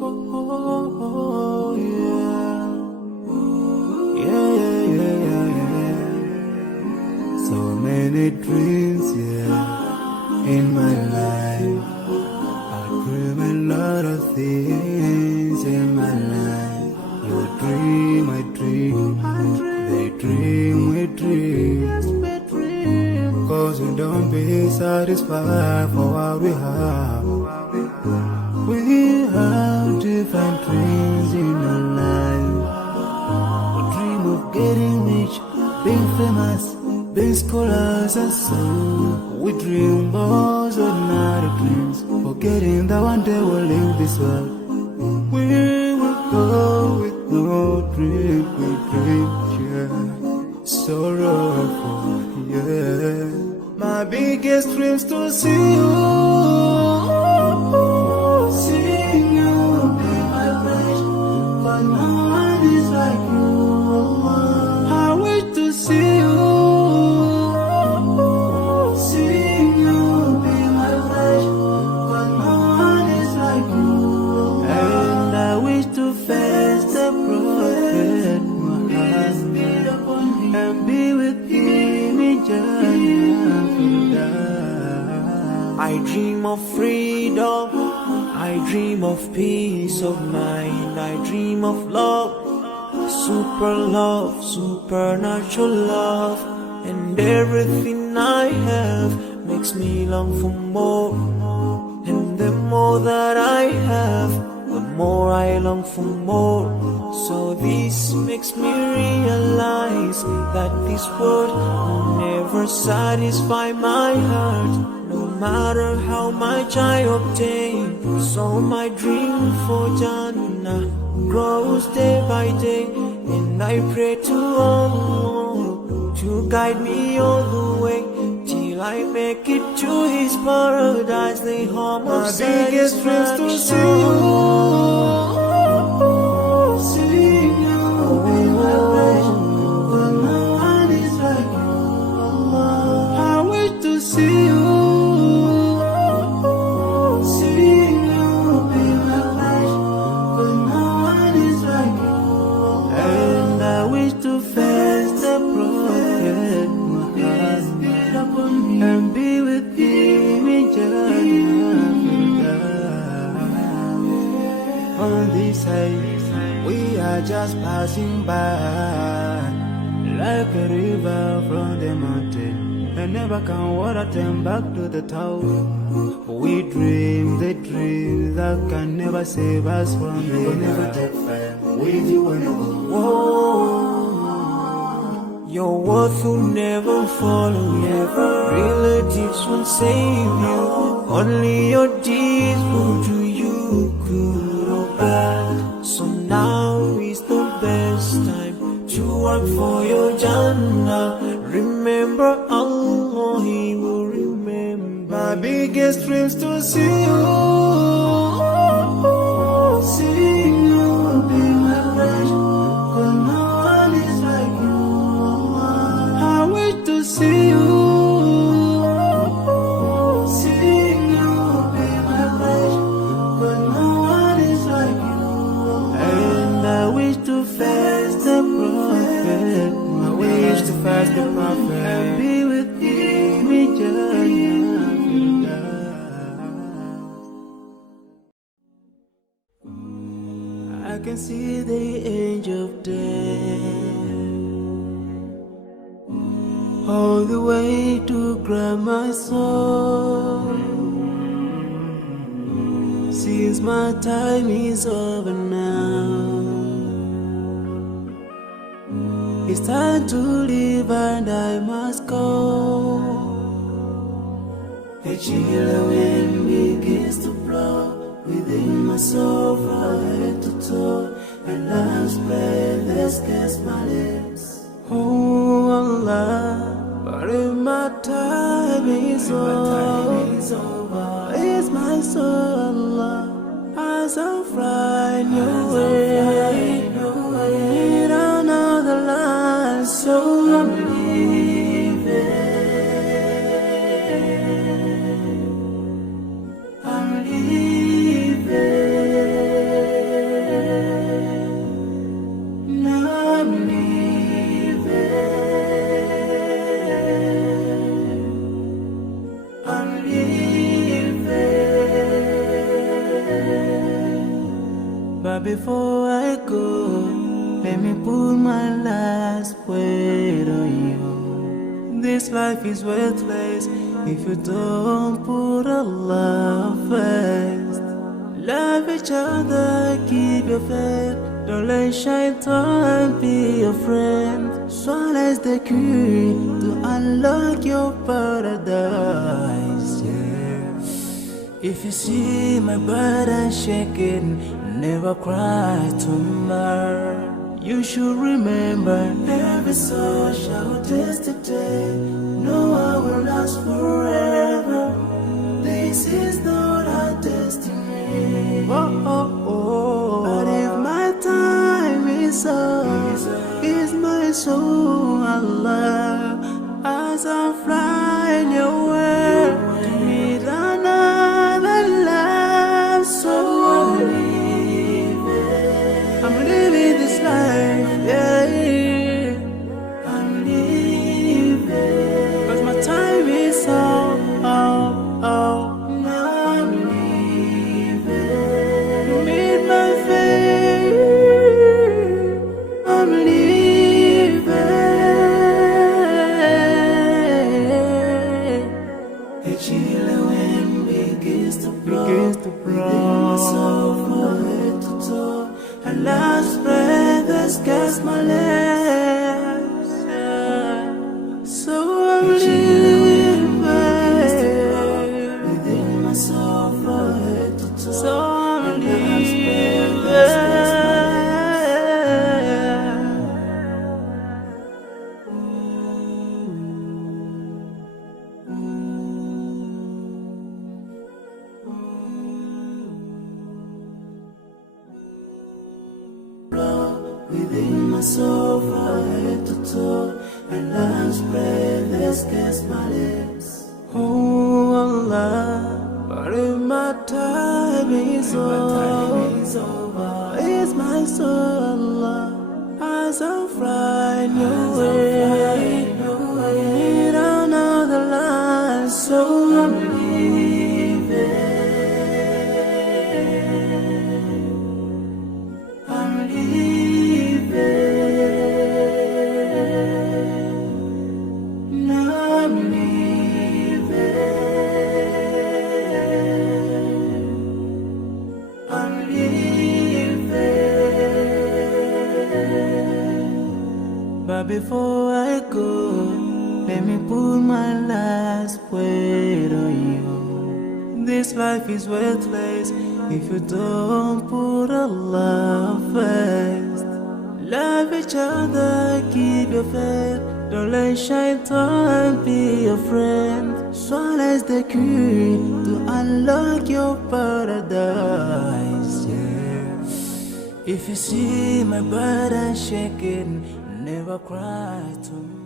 Oh, yeah. Yeah, yeah, yeah, yeah, yeah. So many dreams, yeah, in my life. I dream a lot of things in my life. You dream, I dream. They dream, we dream. Cause we don't be satisfied for what we have. We have different dreams in our life. We dream of getting rich, being famous, being scholars and so. We dream most ordinary dreams, forgetting that one day we'll leave this world. We will go with no dream, we dream, yeah. Sorrowful, yeah. My biggest dreams to see you, seeing you be my wish, but no one is like you. I wish to see you, seeing you be my wish, but no one is like you. And I wish to face the prophet Muhammad and be with him in Jannah. I dream of freedom, I dream of peace of mind, I dream of love, supernatural love, and everything I have makes me long for more. And the more that I have, the more I long for more. So this makes me realize that this world will never satisfy my heart, no matter how much I obtain. So my dream for Jannah grows day by day, and I pray to Allah to guide me all the way till I make it to His paradise, the home of my biggest dreams to see you, seeing you be my wish, but no one is like you. I wish to see you, seeing you be my wish, but no one is like you. And I wish to face the prophet Muhammad and be with him in Jannah. On this side, we are just passing by, like a river from the mountain, and never can water turn back to the town. We dream the dream that can never save us from it. We'll never take fire with you when your worth will never follow you. Relatives won't save you. Only your deeds will do you good or bad. So now is the best time to work for your Jannah. Remember Allah, He will remember. My biggest dreams to see you, seeing you be my wish, but no one is like you. I wish to see you, seeing you be my wish, but no one is like you. And I wish to face the prophet, I wish to face the prophet and be with him in Jannah. I can see the angel of death all the way to grab my soul. Since my time is over now, it's time to leave and I must go. The chill wind begins to blow within my soul from head to toe, and love's breath escapes my lips. Oh Allah, but if my time is over, it's my soul, Allah, as I fly your way, in another life, so I'm leaving. I'm leaving. before I go, let me put my last word on you. This life is worthless if you don't put Allah first. Love each other, keep your faith. Don't let shaitan be your friend. Swallow the key to unlock your paradise. Yeah. If you see my burden shaking, never cry tomorrow. You should remember, every soul shall taste the day. No, I will last forever. This is not our destiny. But if my time is up, is my soul Allah, as I fly in your world to meet another love. So I'm living this life, yeah. I'm living, 'cause my time is up, Now I'm living to meet my fate. I'm living. A chilly wind begins to blow. Within myself, my head to toe. And last breath has cast my lips. So I'm living within myself, my head to toe. So I'm living. Within myself, from head to toe, and last breath has kissed my lips. Oh Allah, but if my time is over, it's my soul, Allah, as I'm flying your way, need another line, so I'm leaving. I'm leaving. But before I go, let me put my last word on you. This life is worthless if you don't put Allah first. Love each other, keep your faith. Don't let shaitan be your friend. Swallow the key to unlock your paradise. Yeah. If you see my burden shaking, never cry to me.